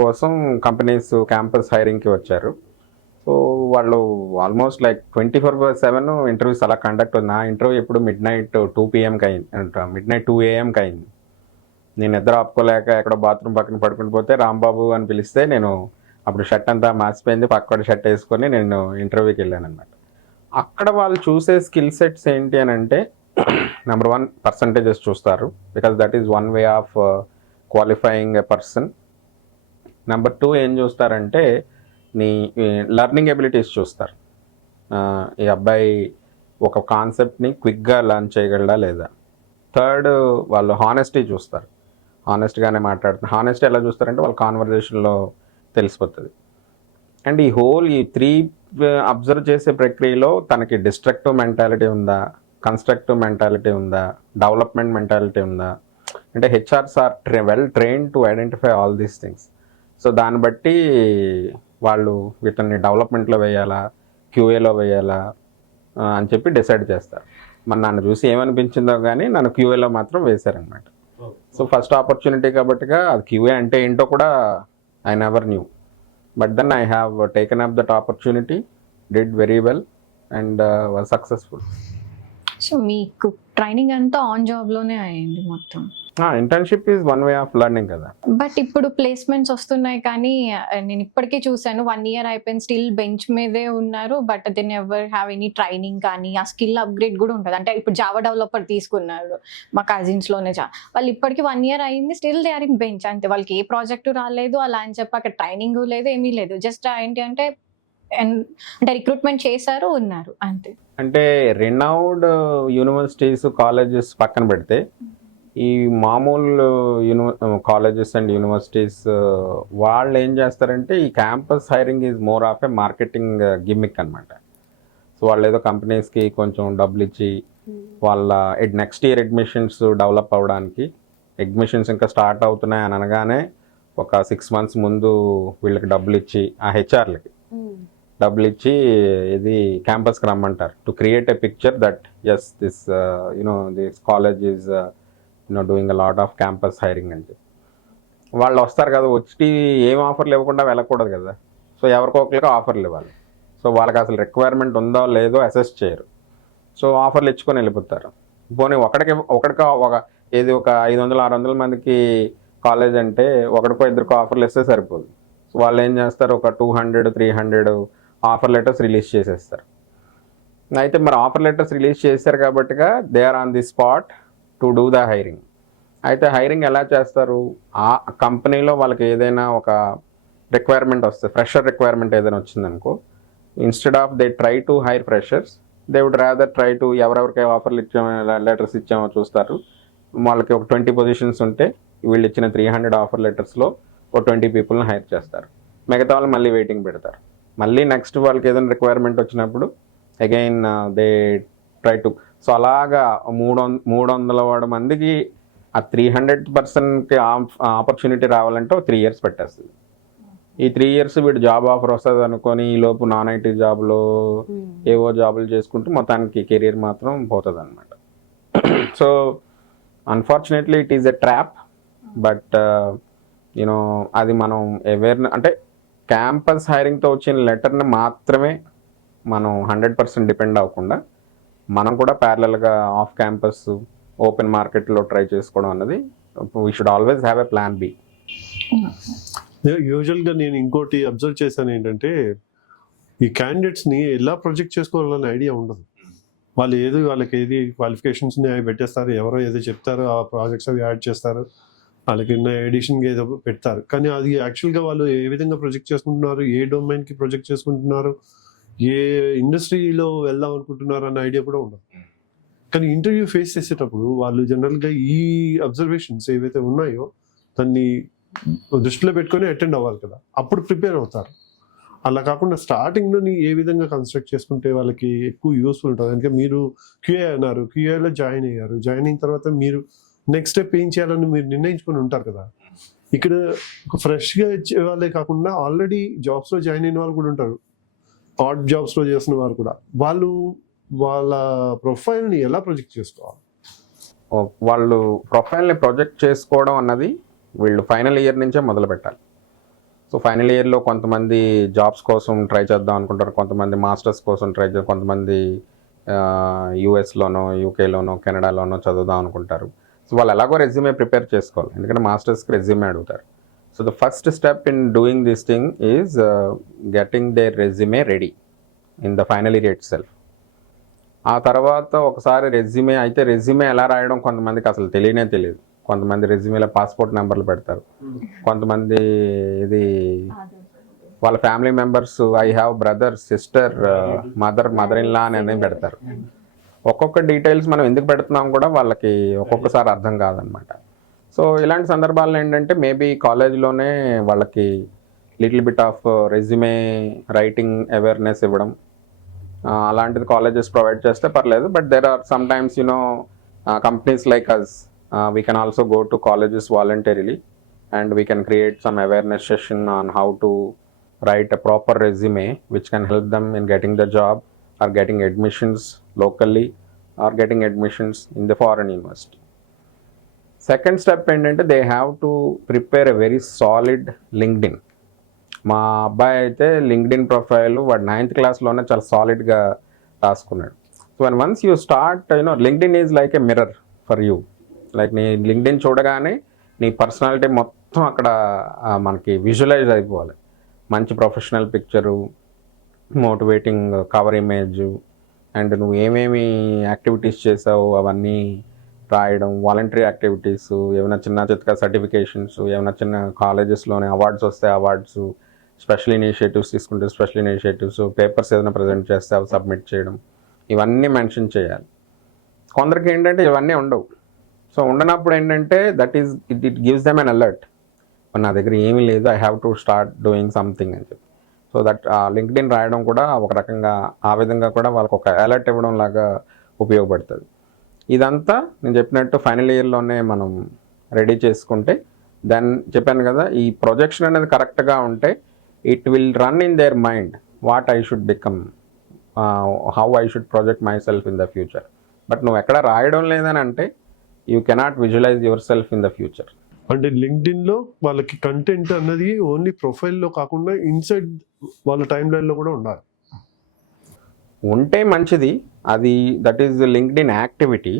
కోసం కంపెనీస్ క్యాంపస్ హైరింగ్కి వచ్చారు. సో వాళ్ళు ఆల్మోస్ట్ లైక్ 24/7 ఇంటర్వ్యూస్ అలా కండక్ట్ ఉంది. నా ఇంటర్వ్యూ ఎప్పుడు midnight 2 PM అయింది, midnight 2 AM అయింది. నేను నిద్ర ఆపుకోలేక ఎక్కడో బాత్రూమ్ పక్కన పడుకుని పోతే రాంబాబు అని పిలిస్తే నేను అప్పుడు షర్ట్ అంతా మార్చిపోయింది, పక్కన షర్ట్ వేసుకొని నేను ఇంటర్వ్యూకి వెళ్ళాను అనమాట. అక్కడ వాళ్ళు చూసే స్కిల్ సెట్స్ ఏంటి అని అంటే, నెంబర్ 1 పర్సంటేజెస్ చూస్తారు, because that is one way of qualifying a person. Number 2 ఏం చూస్తారంటే నీ లెర్నింగ్ ఎబిలిటీస్ చూస్తారు. ఈ అబ్బాయి ఒక కాన్సెప్ట్ని క్విక్గా లర్న్ చేయగలడా లేదా. థర్డ్ వాళ్ళు హానెస్టీ చూస్తారు, హానెస్ట్గానే మాట్లాడుతున్నారు. హానెస్టీ ఎలా చూస్తారంటే వాళ్ళ కాన్వర్జేషన్లో తెలిసిపోతుంది. అండ్ ఈ 3 అబ్జర్వ్ చేసే ప్రక్రియలో తనకి డిస్ట్రక్టివ్ మెంటాలిటీ ఉందా, కన్స్ట్రక్టివ్ మెంటాలిటీ ఉందా, డెవలప్మెంట్ మెంటాలిటీ ఉందా. అంటే HRs are well train to identify all these things. So దాన్ని బట్టి వాళ్ళు వీటిని డెవలప్మెంట్లో వేయాలా, క్యూఏలో వేయాలా అని చెప్పి డిసైడ్ చేస్తారు. మరి నన్ను చూసి ఏమనిపించిందో కానీ నన్ను క్యూఏలో మాత్రం వేశారనమాట. సో ఫస్ట్ ఆపర్చునిటీ కాబట్టిగా అది క్యూఏ అంటే ఏంటో కూడా I never knew. But then I have taken up that opportunity, did very well and was successful. So మీకు ట్రైనింగ్ అంతా ఆన్ జాబ్లోనే అయ్యింది మొత్తం. Internship is one way of learning కదా. బట్ ఇప్పుడు ప్లేస్మెంట్స్ వస్తున్నాయి కానీ నేను ఇప్పటికీ చూసాను 1 year అయిపోయింది, స్టిల్ బెంచ్ మీదే ఉన్నారు. But they never have any training కానీ ఆ స్కిల్ అప్గ్రేడ్ కూడా ఉంటుంది. అంటే ఇప్పుడు జావా డెవలపర్ తీసుకున్నారు మా కజిన్స్లోనే, వాళ్ళు ఇప్పటికీ 1 year అయింది, still they are in bench. అంతే, వాళ్ళకి ఏ ప్రాజెక్టు రాలేదు అలా అని చెప్పి అక్కడ ట్రైనింగ్ లేదు, ఏమీ లేదు. జస్ట్ ఏంటి అంటే రిక్రూట్మెంట్ చేశారు, ఉన్నారు అంతే. అంటే రినౌడ్ యూనివర్సిటీస్ కాలేజెస్ పక్కన పెడితే ఈ మామూలు కాలేజెస్ అండ్ యూనివర్సిటీస్ వాళ్ళు ఏం చేస్తారంటే ఈ campus hiring is more of A marketing gimmick అనమాట. సో వాళ్ళు ఏదో కంపెనీస్కి కొంచెం డబ్బులు ఇచ్చి వాళ్ళ నెక్స్ట్ ఇయర్ అడ్మిషన్స్ డెవలప్ అవ్వడానికి, అడ్మిషన్స్ ఇంకా స్టార్ట్ అవుతున్నాయి అని అనగానే ఒక 6 months ముందు వీళ్ళకి డబ్బులు ఇచ్చి, ఆ హెచ్ఆర్లకి డబ్బులు ఇచ్చి ఇది క్యాంపస్కి రమ్మంటారు to create a picture that as this this college is doing a lot of campus hiring అని చెప్పి. వాళ్ళు వస్తారు కదా, వచ్చి ఏం ఆఫర్లు ఇవ్వకుండా వెళ్ళకూడదు కదా. సో ఎవరికొకరికి ఆఫర్లు ఇవ్వాలి. సో వాళ్ళకి అసలు రిక్వైర్మెంట్ ఉందో లేదో అసెస్ చేయరు. సో ఆఫర్లు ఇచ్చుకొని వెళ్ళిపోతారు. పోనీ ఒకటికి ఒక 500-600 మందికి కాలేజ్ అంటే ఒకటికో ఇద్దరికో ఆఫర్లు ఇస్తే సరిపోదు. సో వాళ్ళు ఏం చేస్తారు, ఒక 200-300 ఆఫర్ లెటర్స్ రిలీజ్ చేసేస్తారు. అయితే మరి ఆఫర్ లెటర్స్ రిలీజ్ చేశారు కాబట్టిగా they are on the spot to do the hiring. అయితే హైరింగ్ ఎలా చేస్తారు, ఆ కంపెనీలో వాళ్ళకి ఏదైనా ఒక రిక్వైర్మెంట్ వస్తే, ఫ్రెషర్ రిక్వైర్మెంట్ ఏదైనా వచ్చిందనుకో, instead of they try to hire freshers, they would rather try to ఎవరెవరికి ఆఫర్లు ఇచ్చామో లెటర్స్ ఇచ్చామో చూస్తారు. వాళ్ళకి ఒక 20 పొజిషన్స్ ఉంటే వీళ్ళు ఇచ్చిన 300 ఆఫర్ లెటర్స్లో ఒక 20 పీపుల్ని హైర్ చేస్తారు. మిగతా వాళ్ళు మళ్ళీ వెయిటింగ్ పెడతారు. మళ్ళీ నెక్స్ట్ వాళ్ళకి ఏదైనా రిక్వైర్మెంట్ వచ్చినప్పుడు again they try to. So అలాగా 300 మందికి ఆ 300%కి ఆపర్చునిటీ రావాలంటే 3 years పట్టేస్తుంది. ఈ 3 years వీడు జాబ్ ఆఫర్ వస్తుంది అనుకొని ఈ లోపు నాన్ ఐటీ జాబ్లో ఏవో జాబులు చేసుకుంటూ మొత్తానికి కెరీర్ మాత్రం పోతుంది అనమాట. So unfortunately it is a trap. But అది మనం అంటే క్యాంపస్ హైరింగ్తో వచ్చిన లెటర్ని మాత్రమే మనం 100% డిపెండ్ అవ్వకుండా మనం కూడా ప్యారలల్గా ఆఫ్ క్యాంపస్ ఓపెన్ మార్కెట్లో ట్రై చేసుకోవడం అన్నది we should always have a plan B. యూజువల్గా నేను ఇంకోటి అబ్జర్వ్ చేశాను ఏంటంటే, ఈ క్యాండిడేట్స్ని ఎలా ప్రొజెక్ట్ చేసుకోవాలనే ఐడియా ఉండదు. వాళ్ళకి ఏది క్వాలిఫికేషన్స్ని అవి పెట్టేస్తారు, ఎవరో ఏదో చెప్తారు, ఆ ప్రాజెక్ట్స్ అవి యాడ్ చేస్తారు, వాళ్ళకి ఎడిషన్గా ఏదో పెడతారు. కానీ అది యాక్చువల్గా వాళ్ళు ఏ విధంగా ప్రొజెక్ట్ చేసుకుంటున్నారు, ఏ డొమైన్కి ప్రొజెక్ట్ చేసుకుంటున్నారు, ఏ ఇండస్ట్రీలో వెళ్దాం అనుకుంటున్నారు అన్న ఐడియా కూడా ఉండదు. కానీ ఇంటర్వ్యూ ఫేస్ చేసేటప్పుడు వాళ్ళు జనరల్గా ఈ అబ్జర్వేషన్స్ ఏవైతే ఉన్నాయో దాన్ని దృష్టిలో పెట్టుకొని అటెండ్ అవ్వాలి కదా, అప్పుడు ప్రిపేర్ అవుతారు. అలా కాకుండా స్టార్టింగ్లోని ఏ విధంగా కన్స్ట్రక్ట్ చేసుకుంటే వాళ్ళకి ఎక్కువ యూస్ఫుల్ ఉంటుంది. అంటే మీరు క్యూఏ అన్నారు, క్యూఏలో జాయిన్ అయ్యారు, జాయిన్ అయిన తర్వాత మీరు నెక్స్ట్ స్టెప్ ఏం చేయాలని మీరు నిర్ణయించుకొని ఉంటారు కదా. ఇక్కడ ఒక ఫ్రెష్గా ఇచ్చే వాళ్ళే కాకుండా ఆల్రెడీ జాబ్స్లో జాయిన్ అయిన వాళ్ళు కూడా ఉంటారు, ఆడ్ జాబ్స్లో చేసిన వారు కూడా. వాళ్ళు వాళ్ళ ప్రొఫైల్ని ఎలా ప్రొజెక్ట్ చేసుకోవాలి? వాళ్ళు ప్రొఫైల్ని ప్రొజెక్ట్ చేసుకోవడం అన్నది వీళ్ళు ఫైనల్ ఇయర్ నుంచే మొదలు పెట్టాలి. సో ఫైనల్ ఇయర్లో కొంతమంది జాబ్స్ కోసం ట్రై చేద్దాం అనుకుంటారు, కొంతమంది మాస్టర్స్ కోసం ట్రై చేద్దాం, కొంతమంది యూఎస్లోనో యూకేలోనో కెనడాలోనో చదువుదాం అనుకుంటారు. సో వాళ్ళు ఎలాగో రెజ్యూమే ప్రిపేర్ చేసుకోవాలి, ఎందుకంటే మాస్టర్స్కి రెజ్యూమే అడుగుతారు. So the first step in doing this thing is getting their resume ready in the final year itself. ఆ తర్వాత ఒకసారి రెజ్యూమే అయితే, రెజ్యూమే ఎలా రాయడం కొంతమందికి అసలు తెలియదు. కొంతమంది రెజ్యూమేలో పాస్పోర్ట్ నెంబర్లు పెడతారు, కొంతమంది ఇది వాళ్ళ family members, I have brother, sister, mother in law అనేది పెడతారు. ఒక్కొక్క డీటెయిల్స్ మనం ఎందుకు పెడుతున్నాం కూడా వాళ్ళకి ఒక్కొక్కసారి అర్థం కాదనమాట. సో ఇలాంటి సందర్భాల్లో ఏంటంటే మేబీ కాలేజ్లోనే వాళ్ళకి little bit of resume writing awareness ఇవ్వడం, అలాంటిది కాలేజెస్ ప్రొవైడ్ చేస్తే పర్లేదు. But there are sometimes companies like us, we can also go to colleges voluntarily and we can create some awareness session on how to write a proper resume which can help them in getting the job or getting admissions locally or getting admissions in the foreign university. Second step ఏంటంటే they have to prepare a very solid LinkedIn. మా అబ్బాయి అయితే LinkedIn profile వాడు 9th క్లాస్లోనే చాలా సాలిడ్గా రాసుకున్నాడు. So and once you start LinkedIn is like a mirror for you. Like నీ LinkedIn చూడగానే నీ పర్సనాలిటీ మొత్తం అక్కడ మనకి విజువలైజ్ అయిపోవాలి. మంచి professional picture, motivating cover image, and నువ్వు ఏమేమి యాక్టివిటీస్ చేసావు అవన్నీ రాయడం, వాలంటరీ యాక్టివిటీస్, ఏమైనా చిన్న చిన్న సర్టిఫికేషన్స్, ఏమైనా చిన్న కాలేజెస్లోనే అవార్డ్స్ వస్తే అవార్డ్స్, స్పెషల్ ఇనిషియేటివ్స్ తీసుకుంటే స్పెషల్ ఇనిషియేటివ్స్, పేపర్స్ ఏదైనా ప్రజెంట్ చేస్తే అవి సబ్మిట్ చేయడం, ఇవన్నీ మెన్షన్ చేయాలి. కొందరికి ఏంటంటే ఇవన్నీ ఉండవు. సో ఉండనప్పుడు ఏంటంటే that is it gives them an alert, నా దగ్గర ఏమీ లేదు, I have to start doing something అని చెప్పి. సో దట్ లింక్డ్ఇన్ రాయడం కూడా ఒక రకంగా ఆ విధంగా కూడా వాళ్ళకి ఒక అలర్ట్ ఇవ్వడం లాగా ఉపయోగపడుతుంది. ఇదంతా నేను చెప్పినట్టు ఫైనల్ ఇయర్లోనే మనం రెడీ చేసుకుంటే, దెన్ చెప్పాను కదా, ఈ ప్రొజెక్షన్ అనేది కరెక్ట్గా ఉంటే it will run in their mind what I should become, how I should project myself in the future. But నువ్వు ఎక్కడ రాయడం లేదని అంటే you cannot visualise yourself in the future. అంటే లింక్డ్ఇన్లో వాళ్ళకి కంటెంట్ అన్నది ఓన్లీ ప్రొఫైల్లో కాకుండా ఇన్సైడ్ వాళ్ళ టైం లైన్లో కూడా ఉండాలి. ఉంటే మంచిది, అది that is LinkedIn activity.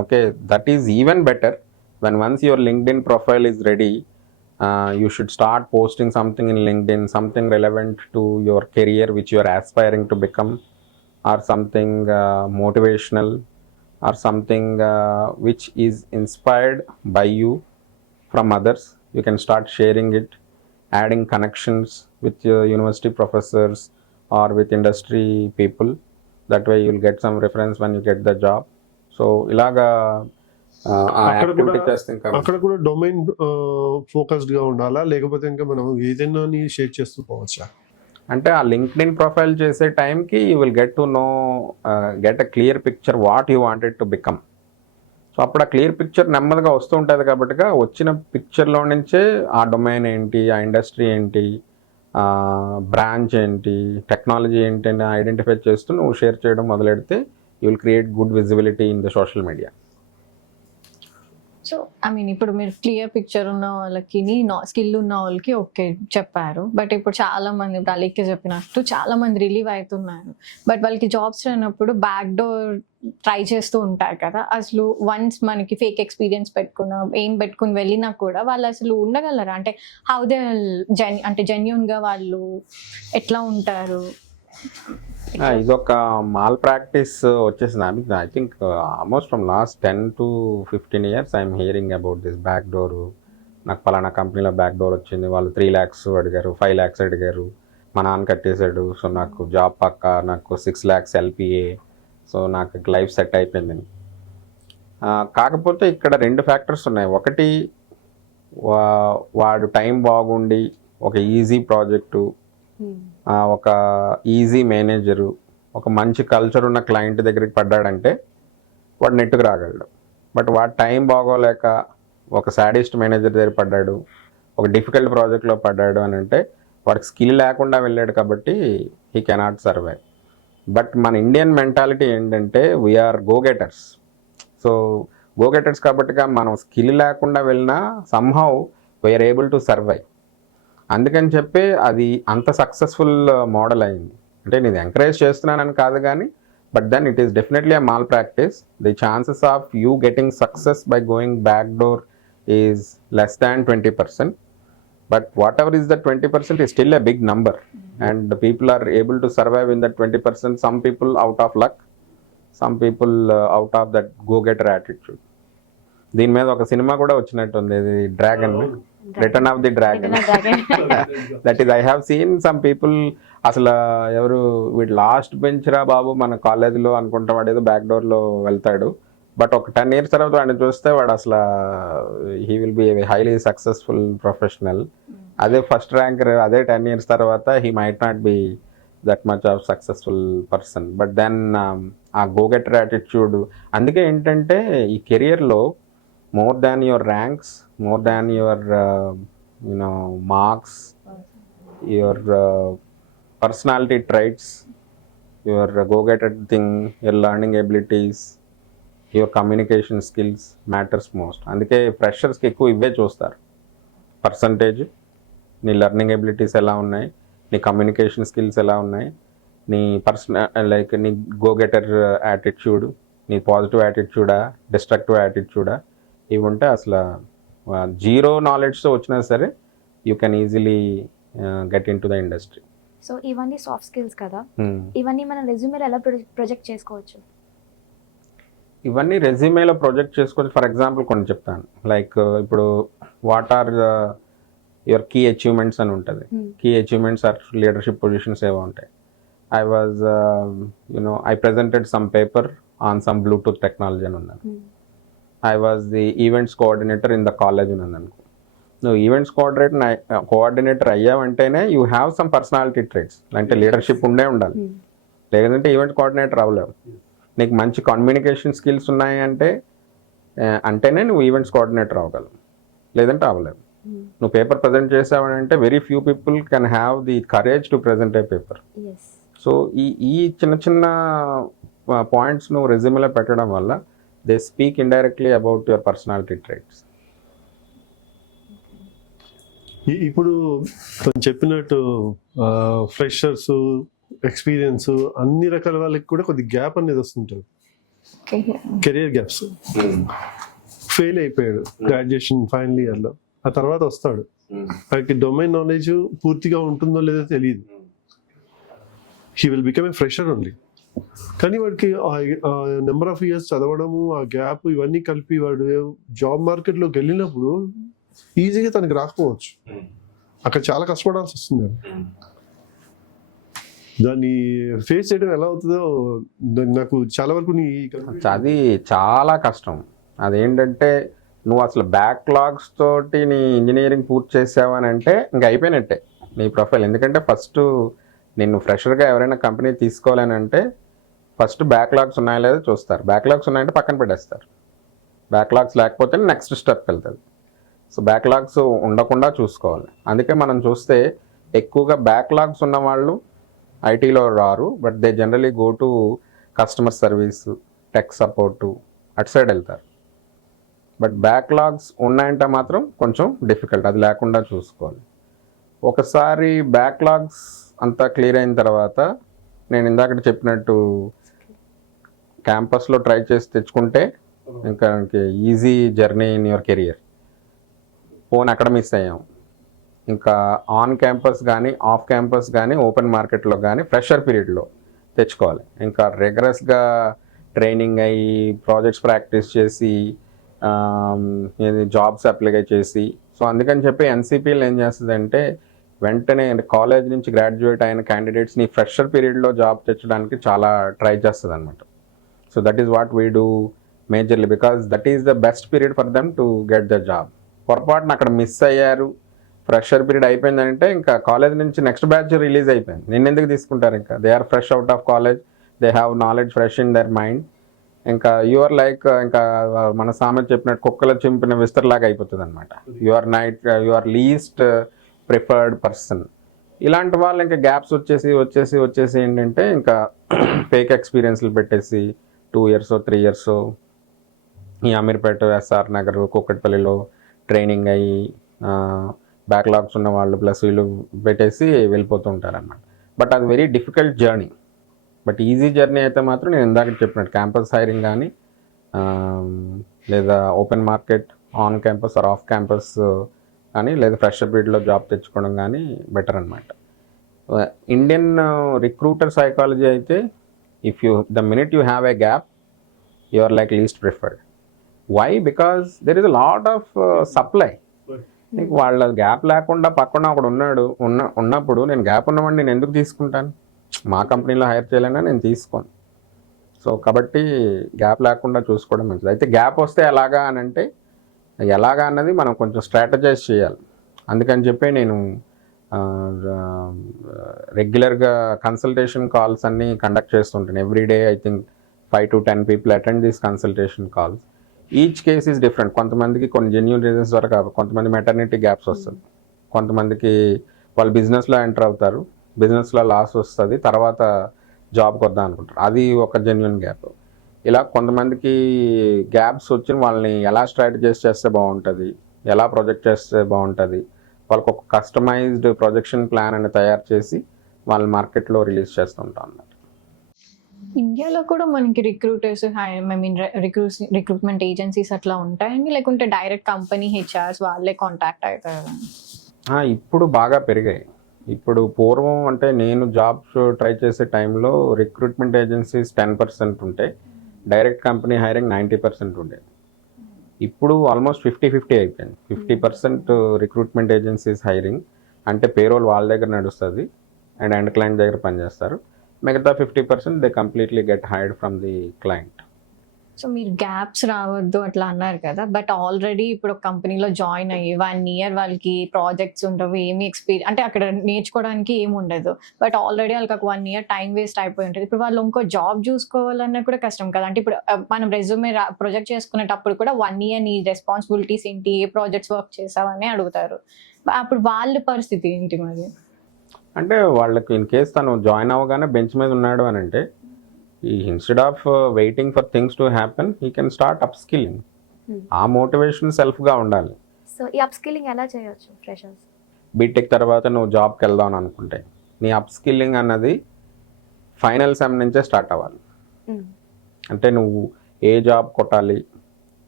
Okay, that is even better. When once your LinkedIn profile is ready, you should start posting something in LinkedIn, something relevant to your career which you are aspiring to become, or something motivational, or something which is inspired by you from others. You can start sharing it, adding connections with your university professors or with industry people. That way you'll get some reference when you get the job. So ilaga అక్కడ కూడా domain ఫోకస్డ్గా ఉండాలా, లేకపోతే ఇంకా మనం ఏదైనా share చేస్తూ పోవచ్చా? అంటే ఆ లింక్డ్ఇన్ ప్రొఫైల్ చేసే టైంకి you will get to know, get a clear picture what you wanted to become. So అప్పుడు ఆ క్లియర్ పిక్చర్ నెమ్మదిగా వస్తూ ఉంటుంది. కాబట్టి వచ్చిన పిక్చర్లో నుంచే ఆ డొమైన్ ఏంటి, ఆ ఇండస్ట్రీ ఏంటి, బ్రాంచ్ ఏంటి, టెక్నాలజీ ఏంటి అని ఐడెంటిఫై చేస్తూ నువ్వు షేర్ చేయడం మొదలెడితే you will create good visibility in the social media. So I mean ఇప్పుడు మీరు క్లియర్ పిక్చర్ ఉన్న వాళ్ళకి స్కిల్ ఉన్న వాళ్ళకి ఓకే చెప్పారు, బట్ ఇప్పుడు చాలా మంది ఇప్పుడు అలీకే చెప్పినట్టు చాలా మంది రిలీవ్ అవుతున్నారు, బట్ వాళ్ళకి జాబ్స్ రానప్పుడు బ్యాక్ డోర్ ట్రై చేస్తూ ఉంటారు కదా. అసలు వన్స్ మనకి ఫేక్ ఎక్స్పీరియన్స్ పెట్టుకుని వెళ్ళినా కూడా వాళ్ళు అసలు ఉండగలరా? అంటే హౌ దే అంటే జెన్యున్గా వాళ్ళు ఎట్లా ఉంటారు? ఇదొక మాల్ ప్రాక్టీస్ వచ్చేసింది. I think almost from last 10 to 15 years I'm hearing about this back door. నాకు పలానా కంపెనీలో బ్యాక్ డోర్ వచ్చింది, వాళ్ళు 3 lakhs అడిగారు, 5 lakhs అడిగారు, మా నాన్న కట్టేశాడు, సో నాకు జాబ్ పక్క, నాకు 6 lakhs LPA, సో నాకు లైఫ్ సెట్ అయిపోయిందని. కాకపోతే ఇక్కడ 2 ఫ్యాక్టర్స్ ఉన్నాయి. ఒకటి, వాడు టైం బాగుండి ఒక ఈజీ ప్రాజెక్టు, ఒక ఈజీ మేనేజరు, ఒక మంచి కల్చర్ ఉన్న క్లయింట్ దగ్గరికి పడ్డాడంటే వాడు నెట్టుకు రాగలడు. బట్ వాడు టైం బాగోలేక ఒక సాడిస్ట్ మేనేజర్ దగ్గర పడ్డాడు, ఒక డిఫికల్ట్ ప్రాజెక్ట్లో పడ్డాడు అని అంటే వాడికి స్కిల్ లేకుండా వెళ్ళాడు కాబట్టి హీ కెనాట్ సర్వైవ్. బట్ మన ఇండియన్ మెంటాలిటీ ఏంటంటే we are go getters. So go getters కాబట్టి మనం స్కిల్ లేకుండా వెళ్ళినా somehow we are able to survive. అందుకని చెప్పి అది అంత సక్సెస్ఫుల్ మోడల్ అయింది. అంటే నేను ఎంకరేజ్ చేస్తున్నానని కాదు కానీ, but then it is definitely a malpractice. The chances of you getting success by going back door is less than 20%. But whatever is that 20% is still a big number, and the people are able to survive in that 20%. Some people out of luck, some people out of that go-getter attitude. దీని మీద ఒక cinema కూడా వచ్చినట్టు ఉంది, dragon, return of the dragon. That is I have seen some people. అసలు ఎవరు వీడు last bench రా బాబు మన కాలేజీలో అనుకుంటా, వాడు ఏదో బ్యాక్ డోర్లో వెళ్తాడు, బట్ ఒక 10 years తర్వాత వాడిని చూస్తే వాడు అసలు he will be highly successful professional. అదే ఫస్ట్ ర్యాంకర్, అదే 10 years తర్వాత he might not be that much of successful person. But then a go getter attitude. అందుకే ఏంటంటే ఈ కెరియర్లో more than your ranks, more than your marks, your personality traits, your go-getter thing, your learning abilities, your communication skills matters most. అందుకే ఫ్రెషర్స్కి ఎక్కువ ఇవే చూస్తారు. Percentage, నీ learning abilities ఎలా ఉన్నాయి, నీ కమ్యూనికేషన్ స్కిల్స్ ఎలా ఉన్నాయి, నీ లైక్ నీ గో-గెటర్ యాటిట్యూడ్, నీ పాజిటివ్ యాటిట్యూడా, డిస్ట్రక్టివ్ యాటిట్యూడా, ఇవి ఉంటే అసలు జీరో నాలెడ్జ్తో వచ్చినా సరే you can easily get into the industry. So ఇవన్నీ సాఫ్ట్ స్కిల్స్ కదా, ఇవన్నీ మనం రెజ్యూమేలో ఎలా ప్రొజెక్ట్ చేసుకోవచ్చు? ఇవన్నీ రెజ్యూమేలో ప్రొజెక్ట్ చేసుకోవచ్చు. ఫర్ ఎగ్జాంపుల్ కొన్ని చెప్తాను. లైక్ ఇప్పుడు what are your key achievements అని ఉంటుంది. Key achievements are leadership positions ఏవో ఉంటాయి. I presented some paper on some Bluetooth technology అని ఉన్నాను. I was the events coordinator in the college ఉన్నది అనుకో. నువ్వు ఈవెంట్స్ కోఆర్డినేటర్ అయ్యావంటేనే you have some personality traits, అంటే లీడర్షిప్ ఉండాలి, లేదంటే ఈవెంట్ కోఆర్డినేటర్ అవ్వలేవు. నీకు మంచి కమ్యూనికేషన్ స్కిల్స్ ఉన్నాయి అంటేనే నువ్వు ఈవెంట్స్ కోఆర్డినేటర్ అవ్వగలవు, లేదంటే అవ్వలేవు. నువ్వు పేపర్ ప్రజెంట్ చేసావనంటే very few people can have the courage to present a paper. So ఈ చిన్న చిన్న పాయింట్స్ నువ్వు రెజ్యూమేలో పెట్టడం వల్ల they speak indirectly about your personality traits. ఇప్పుడు తను చెప్పినట్టు ఫ్రెషర్స్, ఎక్స్పీరియన్స్, అన్ని రకాల వాళ్ళకి కూడా కొద్ది గ్యాప్ అనేది వస్తుంటుంది, కెరియర్ గ్యాప్స్. ఫెయిల్ అయిపోయాడు గ్రాడ్యుయేషన్ ఫైనల్ ఇయర్లో, ఆ తర్వాత వస్తాడు, వాడికి డొమైన్ నాలెడ్జ్ పూర్తిగా ఉంటుందో లేదో తెలియదు, he will become a fresher only. కానీ వాడికి నెంబర్ ఆఫ్ ఇయర్స్ చదవడము, ఆ గ్యాప్, ఇవన్నీ కలిపి వాడు జాబ్ మార్కెట్లోకి వెళ్ళినప్పుడు ఈజీగా తనకి రాకపోవచ్చు, అక్కడ చాలా కష్టపడాల్సి వస్తుంది. దాన్ని ఫేస్ చేయడం ఎలా అవుతుందో నాకు చాలా వరకు అది చాలా కష్టం. అదేంటంటే నువ్వు అసలు బ్యాక్లాగ్స్ తోటి నీ ఇంజనీరింగ్ పూర్తి చేసావని అంటే ఇంకా అయిపోయినట్టే నీ ప్రొఫైల్. ఎందుకంటే ఫస్ట్ నిన్ను ఫ్రెషర్గా ఎవరైనా కంపెనీ తీసుకోవాలని అంటే ఫస్ట్ బ్యాక్లాగ్స్ ఉన్నాయో లేదో చూస్తారు. బ్యాక్లాగ్స్ ఉన్నాయంటే పక్కన పెట్టేస్తారు. బ్యాక్లాగ్స్ లేకపోతే నెక్స్ట్ స్టెప్ వెళ్తుంది. సో బ్యాక్లాగ్స్ ఉండకుండా చూసుకోవాలి. అందుకే మనం చూస్తే ఎక్కువగా బ్యాక్లాగ్స్ ఉన్న వాళ్ళు ఐటీలో రారు, but they generally go to customer service, tech support, అటు సైడ్ వెళ్తారు. బట్ బ్యాక్లాగ్స్ ఉన్నాయంటే మాత్రం కొంచెం డిఫికల్ట్, అది లేకుండా చూసుకోవాలి. ఒకసారి బ్యాక్లాగ్స్ అంతా క్లియర్ అయిన తర్వాత నేను ఇందాక చెప్పినట్టు క్యాంపస్లో ట్రై చేసి తెచ్చుకుంటే ఇంకా easy journey in your career. Phone అక్కడ మిస్ అయ్యాం, ఇంకా ఆన్ క్యాంపస్ కానీ ఆఫ్ క్యాంపస్ కానీ ఓపెన్ మార్కెట్లో కానీ ఫ్రెషర్ పీరియడ్లో తెచ్చుకోవాలి. ఇంకా రెగరస్గా ట్రైనింగ్ అయ్యి ప్రాజెక్ట్స్ ప్రాక్టీస్ చేసి జాబ్స్ అప్లై చేసి, సో అందుకని చెప్పి ఎన్సిపిఎల్ ఏం చేస్తుందంటే వెంటనే కాలేజ్ నుంచి గ్రాడ్యుయేట్ అయిన క్యాండిడేట్స్ని ఫ్రెషర్ పీరియడ్లో జాబ్ తెచ్చడానికి చాలా ట్రై చేస్తుంది అనమాట. So that is what we do majorly because that is the best period for them to get the job. పొరపాటున అక్కడ మిస్ అయ్యారు, ఫ్రెషర్ పీరియడ్ అయిపోయిందంటే ఇంకా కాలేజ్ నుంచి నెక్స్ట్ బ్యాచ్ రిలీజ్ అయిపోయింది, నిన్న ఎందుకు తీసుకుంటారు? ఇంకా they are fresh out of college, they have knowledge fresh in their mind. ఇంకా యూఆర్ లైక్ ఇంకా మన సామెత చెప్పినట్టు కుక్కలు చింపిన విస్తర్లాగా అయిపోతుంది అనమాట. You are least preferred person. ఇలాంటి వాళ్ళు ఇంకా గ్యాప్స్ వచ్చేసి ఏంటంటే ఇంకా ఫేక్ ఎక్స్పీరియన్స్లు పెట్టేసి 2 years 3 years ఈ అమీర్పేట, ఎస్ఆర్ నగర్, కూకట్పల్లిలో ట్రైనింగ్ అయ్యి బ్యాక్లాగ్స్ ఉన్న వాళ్ళు ప్లస్ వీళ్ళు పెట్టేసి వెళ్ళిపోతూ ఉంటారన్నమాట. బట్ అది very difficult journey. But easy journey అయితే మాత్రం నేను ఇందాక చెప్పినట్టు క్యాంపస్ హైరింగ్ కానీ లేదా open market on campus or off campus కానీ లేదా ఫ్రెషర్ పీరియడ్లో జాబ్ తెచ్చుకోవడం కానీ బెటర్ అనమాట. ఇండియన్ రిక్రూటర్ సైకాలజీ అయితే the minute you have a gap you are like least preferred. Why? Because there is a lot of supply. నీకు వాళ్ళ gap లేకుండా పక్కన ఒకడు ఉన్నప్పుడు నేను గ్యాప్ ఉన్నవాడిని నేను ఎందుకు తీసుకుంటాను? మా కంపెనీలో హైర్ చేయాలన్నా నేను తీసుకోను. సో కాబట్టి గ్యాప్ లేకుండా చూసుకోవడం మంచిది. అయితే గ్యాప్ వస్తే ఎలాగా అని అంటే ఎలాగా అన్నది మనం కొంచెం స్ట్రాటజైజ్ చేయాలి. అందుకని చెప్పి నేను రెగ్యులర్గా కన్సల్టేషన్ కాల్స్ అన్నీ కండక్ట్ చేస్తుంటాను. Everyday I think 5 to 10 people attend these consultation calls. Each case is different. కొంతమందికి కొన్ని జెన్యూన్ రీజన్స్ ద్వారా, కొంతమంది మెటర్నిటీ గ్యాప్స్ వస్తుంది, కొంతమందికి వాళ్ళు బిజినెస్లో ఎంటర్ అవుతారు, బిజినెస్లో లాస్ వస్తుంది, తర్వాత జాబ్కి వద్దాం అనుకుంటారు, అది ఒక జెన్యూన్ గ్యాప్. ఇలా కొంతమందికి గ్యాప్స్ వచ్చిన వాళ్ళని ఎలా స్ట్రాటజైజ్ చేస్తే బాగుంటుంది, ఎలా ప్రొజెక్ట్ చేస్తే బాగుంటుంది, వాళ్ళకి ఒక కస్టమైజ్డ్ ప్రొజెక్షన్ ప్లాన్ అని తయారు చేసి వాళ్ళ మార్కెట్లో రిలీజ్ చేస్తుంటాం అన్నమాట. ఇండియాలో కూడా మనకి రిక్రూటర్స్ రిక్రూట్మెంట్ ఏజెన్సీస్ అట్లా ఉంటాయండి, లేకుంటే డైరెక్ట్ కంపెనీ హెచ్ఆర్స్ వాళ్ళే కాంటాక్ట్ అవుతారు? ఇప్పుడు బాగా పెరిగాయి. ఇప్పుడు పూర్వం అంటే నేను జాబ్స్ ట్రై చేసే టైంలో రిక్రూట్మెంట్ ఏజెన్సీస్ 10% ఉంటే డైరెక్ట్ కంపెనీ హైరింగ్ 90% ఉండేది. ఇప్పుడు ఆల్మోస్ట్ 50-50 అయిపోయింది. 50% రిక్రూట్మెంట్ ఏజెన్సీస్ హైరింగ్, అంటే పేరోల్ వాళ్ళ దగ్గర నడుస్తుంది అండ్ ఎండ్ క్లయింట్ దగ్గర పనిచేస్తారు. మిగతా 50% they completely get hired from the client. So మీరు గ్యాప్స్ రావద్దు అట్లా అన్నారు కదా, బట్ ఆల్రెడీ ఇప్పుడు ఒక కంపెనీలో జాయిన్ అయ్యి 1 year వాళ్ళకి ప్రాజెక్ట్స్ ఉండవు, ఏమి ఎక్స్పీరియన్స్ అంటే అక్కడ నేర్చుకోవడానికి ఏమి ఉండదు, బట్ ఆల్రెడీ వాళ్ళకి ఒక 1 year టైం వేస్ట్ అయిపోయి ఉంటుంది. ఇప్పుడు వాళ్ళు ఇంకో జాబ్ చూసుకోవాలన్నా కూడా కష్టం కదా. అంటే ఇప్పుడు మనం రెజ్యూమే ప్రొజెక్ట్ చేసుకునేటప్పుడు కూడా 1 year నీ రెస్పాన్సిబిలిటీస్ ఏంటి, ఏ ప్రాజెక్ట్స్ వర్క్ చేసావని అడుగుతారు. అప్పుడు వాళ్ళ పరిస్థితి ఏంటి మరి? అంటే వాళ్ళకి ఇన్ కేస్ తను జాయిన్ అవ్వగానే బెంచ్ మీద ఉన్నాడు అని అంటే instead of waiting for things to happen he can start up skilling. ఆ మోటివేషన్ సెల్ఫ్గా ఉండాలి. సో ఈ అప్ స్కిల్లింగ్ ఎలా చేయొచ్చు ఫ్రెషర్స్? బీటెక్ తర్వాత నువ్వు జాబ్కి వెళ్దాం అని అనుకుంటే నీ అప్ స్కిల్లింగ్ అన్నది ఫైనల్ సెమ్ నుంచే స్టార్ట్ అవ్వాలి. అంటే నువ్వు ఏ జాబ్ కొట్టాలి,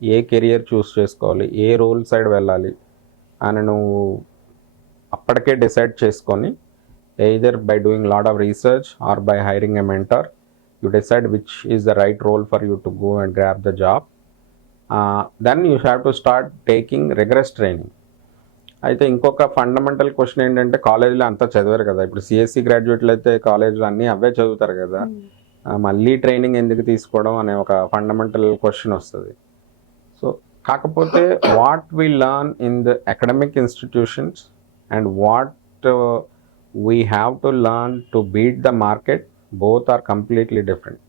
ఏ కెరియర్ చూస్ చేసుకోవాలి, ఏ రోల్ సైడ్ వెళ్ళాలి అని నువ్వు అప్పటికే డిసైడ్ చేసుకొని either by doing lot of research or by hiring a mentor you decide which is the right role for you to go and grab the job. Then you have to start taking rigorous training. అయితే ఇంకొక fundamental question ఏంటంటే కాలేజీలో అంతా చదివారు కదా, ఇప్పుడు CSC గ్రాడ్యుయేట్లు అయితే కాలేజీలో అన్నీ అవే చదువుతారు కదా, మళ్ళీ ట్రైనింగ్ ఎందుకు తీసుకోవడం అనే ఒక ఫండమెంటల్ క్వశ్చన్ వస్తుంది. సో కాకపోతే what we learn in the academic institutions and what we have to learn to beat the market both are completely different.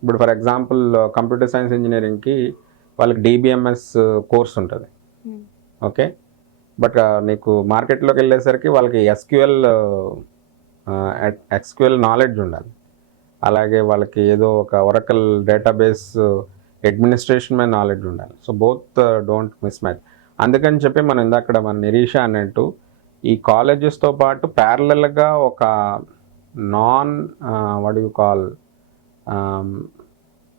ఇప్పుడు ఫర్ ఎగ్జాంపుల్ కంప్యూటర్ సైన్స్ ఇంజనీరింగ్కి వాళ్ళకి డిబిఎంఎస్ కోర్స్ ఉంటుంది, ఓకే, బట్ నీకు మార్కెట్లోకి వెళ్ళేసరికి వాళ్ళకి ఎస్క్యూఎల్ నాలెడ్జ్ ఉండాలి. అలాగే వాళ్ళకి ఏదో ఒక ఒరకల్ డేటాబేస్ అడ్మినిస్ట్రేషన్ మీద నాలెడ్జ్ ఉండాలి. So both don't miss match. అందుకని చెప్పి మనం ఇందాక మన నిరీష అన్నట్టు ఈ కాలేజెస్తో పాటు ప్యారలల్గా ఒక నాన్ వాట్ యు కాల్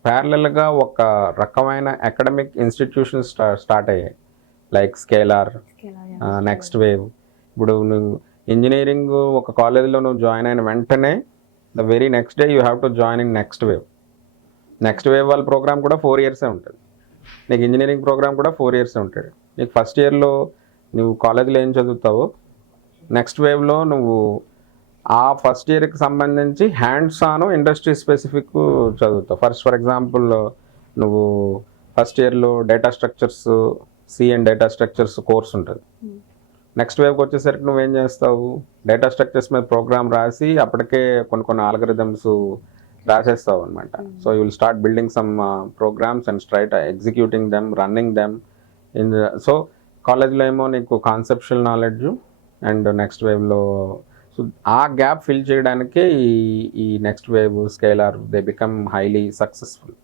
ప్యారలల్గా ఒక రకమైన అకాడమిక్ ఇన్స్టిట్యూషన్స్ స్టార్ట్ అయ్యాయి, లైక్ స్కేలార్, నెక్స్ట్ వేవ్. ఇప్పుడు నువ్వు ఇంజనీరింగ్ ఒక కాలేజీలో నువ్వు జాయిన్ అయిన వెంటనే the very next day you have to join in next wave. Next wave వాళ్ళ ప్రోగ్రామ్ కూడా 4 years ఉంటుంది. నీకు ఇంజనీరింగ్ ప్రోగ్రామ్ కూడా 4 years ఉంటుంది. నీకు ఫస్ట్ ఇయర్లో నువ్వు కాలేజీలో ఏం చదువుతావో నెక్స్ట్ వేవ్లో నువ్వు ఆ ఫస్ట్ ఇయర్కి సంబంధించి హ్యాండ్స్ ఆన్ ఇండస్ట్రీ స్పెసిఫిక్ చదువుతావు. ఫర్ ఎగ్జాంపుల్ నువ్వు ఫస్ట్ ఇయర్లో data structures, C and data structures course ఉంటుంది. నెక్స్ట్ వేవ్కి వచ్చేసరికి నువ్వేం చేస్తావు, డేటా స్ట్రక్చర్స్ మీద ప్రోగ్రామ్ రాసి అప్పటికే కొన్ని ఆల్గరిథమ్స్ రాసేస్తావు అనమాట. So you will start building some programs and straight executing them, running them in. So కాలేజ్లో ఏమో నీకు కాన్సెప్షువల్ నాలెడ్జ్ అండ్ నెక్స్ట్ వేవ్లో, సో ఆ గ్యాప్ ఫిల్ చేయడానికే ఈ next wave, Scaler they become highly successful.